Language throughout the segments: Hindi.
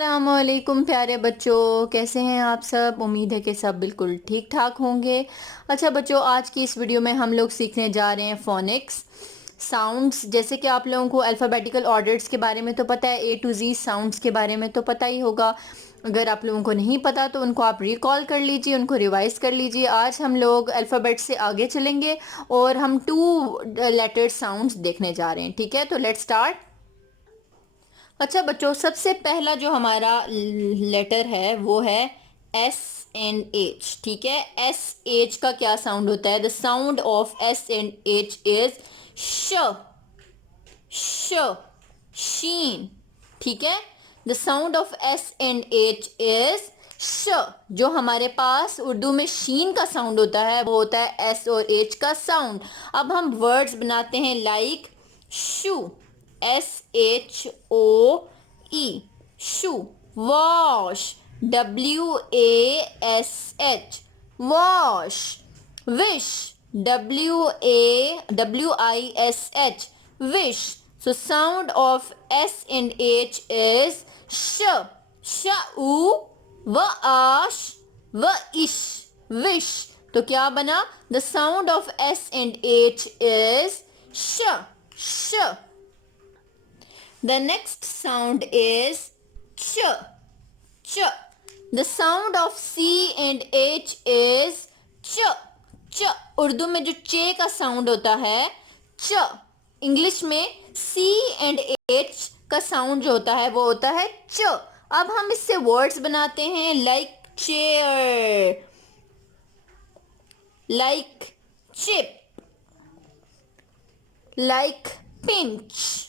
अस्सलामुअलैकुम प्यारे बच्चों, कैसे हैं आप सब। उम्मीद है कि सब बिल्कुल ठीक ठाक होंगे। अच्छा बच्चों, आज की इस वीडियो में हम लोग सीखने जा रहे हैं फोनिक्स साउंड्स। जैसे कि आप लोगों को अल्फ़ाबेटिकल ऑर्डर्स के बारे में तो पता है, ए टू जी साउंड्स के बारे में तो पता ही होगा। अगर आप लोगों को नहीं पता तो उनको आप रिकॉल कर लीजिए, उनको रिवाइज कर लीजिए। आज हम लोग अल्फ़ाबेट से आगे चलेंगे और हम 2 लेटर साउंड्स देखने जा रहे हैं। ठीक है, तो लेट्स स्टार्ट। अच्छा बच्चों, सबसे पहला जो हमारा लेटर है वो है एस एंड एच। ठीक है, एस एच का क्या साउंड होता है? The sound of S and H is श, श, शीन। ठीक है, the sound of S and H is श। जो हमारे पास उर्दू में शीन का साउंड होता है वो होता है एस और एच का साउंड। अब हम वर्ड्स बनाते हैं like shoe, SHOE, shoe. Wash, WASH, wash. Wish, WAWISH, wish. So sound of S and H is sh, sha'u, wa'ash, wa'ish, wish. तो क्या बना? The sound of S and H is sh, sh. The next sound is ch, ch. The sound of C and H is ch, ch. Urdu में जो चे का साउंड होता है च, इंग्लिश में C एंड H का साउंड जो होता है वो होता है च। अब हम इससे वर्ड्स बनाते हैं like chair, like chip, like pinch,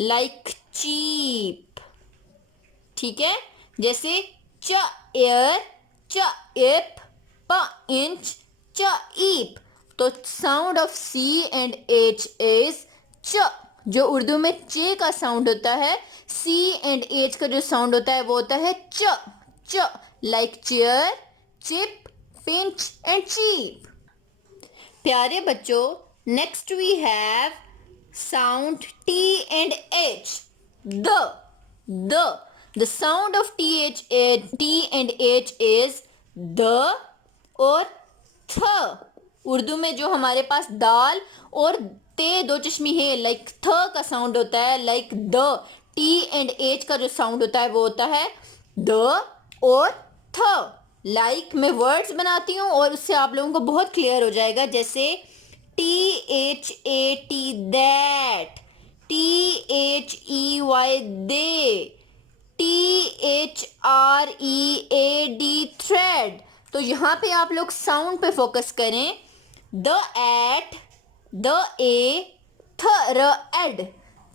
like cheap. ठीक है, जैसे च एयर, च इप, प इंच, च ईप। तो sound of C and H is च। जो उर्दू में चे का साउंड होता है, सी एंड एच का जो साउंड होता है वो होता है च, च। Like chair, chip, pinch and cheap. प्यारे बच्चों, next we have sound T and H. The. The sound of T and H is the और थ। उर्दू में जो हमारे पास दाल और ते दो चश्मी है, लाइक थ का साउंड होता है, like the. T and H का जो साउंड होता है वो होता है द और थ। लाइक मैं वर्ड्स बनाती हूँ और उससे आप लोगों को बहुत क्लियर हो जाएगा। जैसे THAT, that, THEY, they, THREAD, thread। तो यहाँ पे आप लोग साउंड पे फोकस करें। द एट, द ए, थ र एड,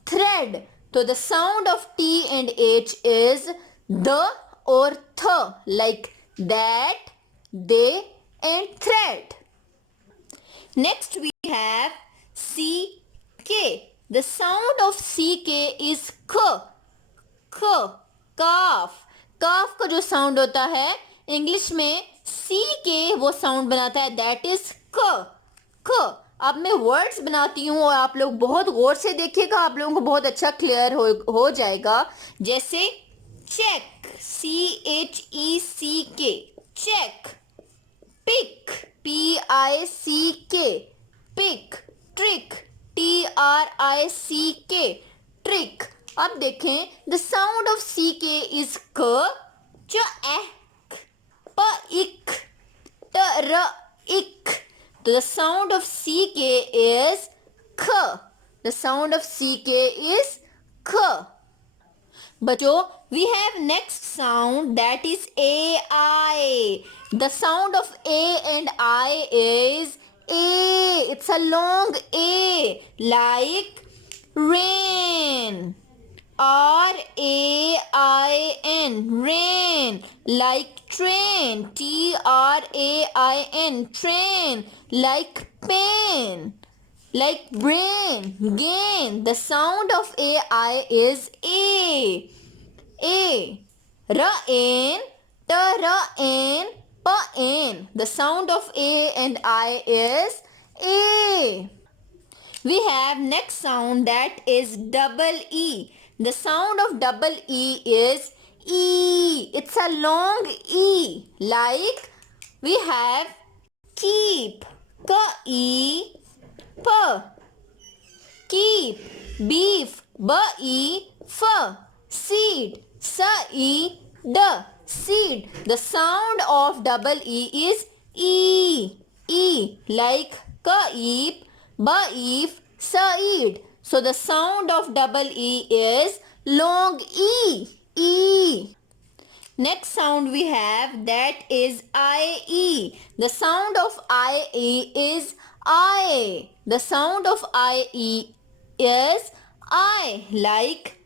थ्रेड। तो the sound of T and H is the और थ, like that, they and thread. Next we have CK. The sound of CK is k, k, काफ। काफ का जो साउंड होता है इंग्लिश में सी के वो साउंड बनाता है, दैट इज क, क। अब मैं वर्ड्स बनाती हूँ और आप लोग बहुत गौर से देखिएगा, आप लोगों को बहुत अच्छा क्लियर हो जाएगा। जैसे check, CHECK, check. Pick, PICK, pick. Trick, TRICK, trick. अब देखें, the sound of CK is क, च एक, प इक, ट र इक। तो the sound of CK is ख। The sound of CK is ख। बच्चों, we have next sound that is AI. The sound of A and I is A. It's a long A, like rain. RAIN, rain. Like train, TRAIN, train. Like pen, like brain, gain. The sound of AI is A. A. Ra-in, ta-ra-in, pa-in. The sound of A and I is A. We have next sound that is double E. The sound of double E is E. It's a long E. Like we have keep. K-E-P. Keep. Beef. B-E-F. Seed. S-E-D. Seed. The sound of double E is E. E. Like keep. Beef. Seed. So the sound of double E is long E. E. Next sound we have, that is IE. The sound of IE is I. The sound of IE is I, like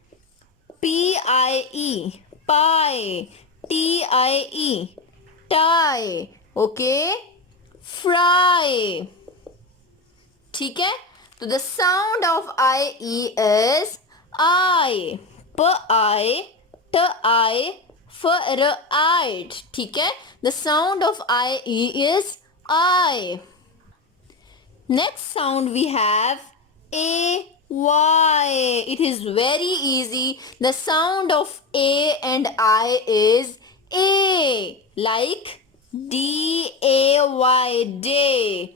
PIE, pie, TIE, tie, okay, fry. ठीक है, तो the sound of IE is I, PI, TI, fried. ठीक है, the sound of IE is I. Next sound we have AY. It is very easy. The sound of A and I is A, like DAY, day,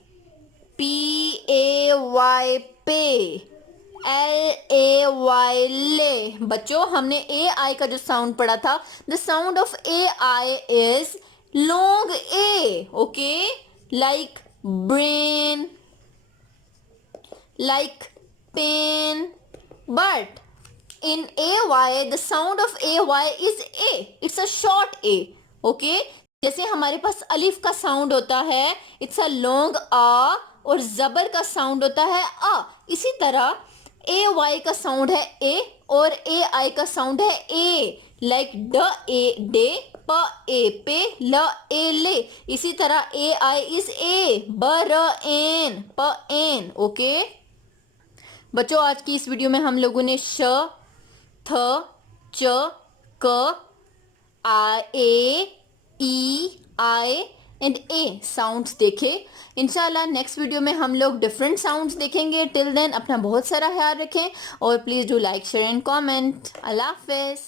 PAY, pay, LAY, ले. बच्चों हमने ए आई का जो साउंड पढ़ा था, the sound of A I is long A, okay, like brain, like pen, but in AY the sound of AY is A. It's a short A, okay. जैसे हमारे पास अलिफ का साउंड होता है, इट्स अ लॉन्ग आ, और जबर का साउंड होता है आ. इसी तरह AY का साउंड है ए और AI का साउंड है ए, लाइक ड ए डे, प ए पे, ल ए ले. इसी तरह AI इज ए, ब र एन, प एन, ओके. बच्चों आज की इस वीडियो में हम लोगों ने श, थ, च, क, आ, ए, ई, आई एंड ए साउंड्स देखे. इंशाल्लाह नेक्स्ट वीडियो में हम लोग डिफरेंट साउंड्स देखेंगे. टिल देन अपना बहुत सारा ख्याल रखें और please do like, share and comment. अल्लाह हाफिज़.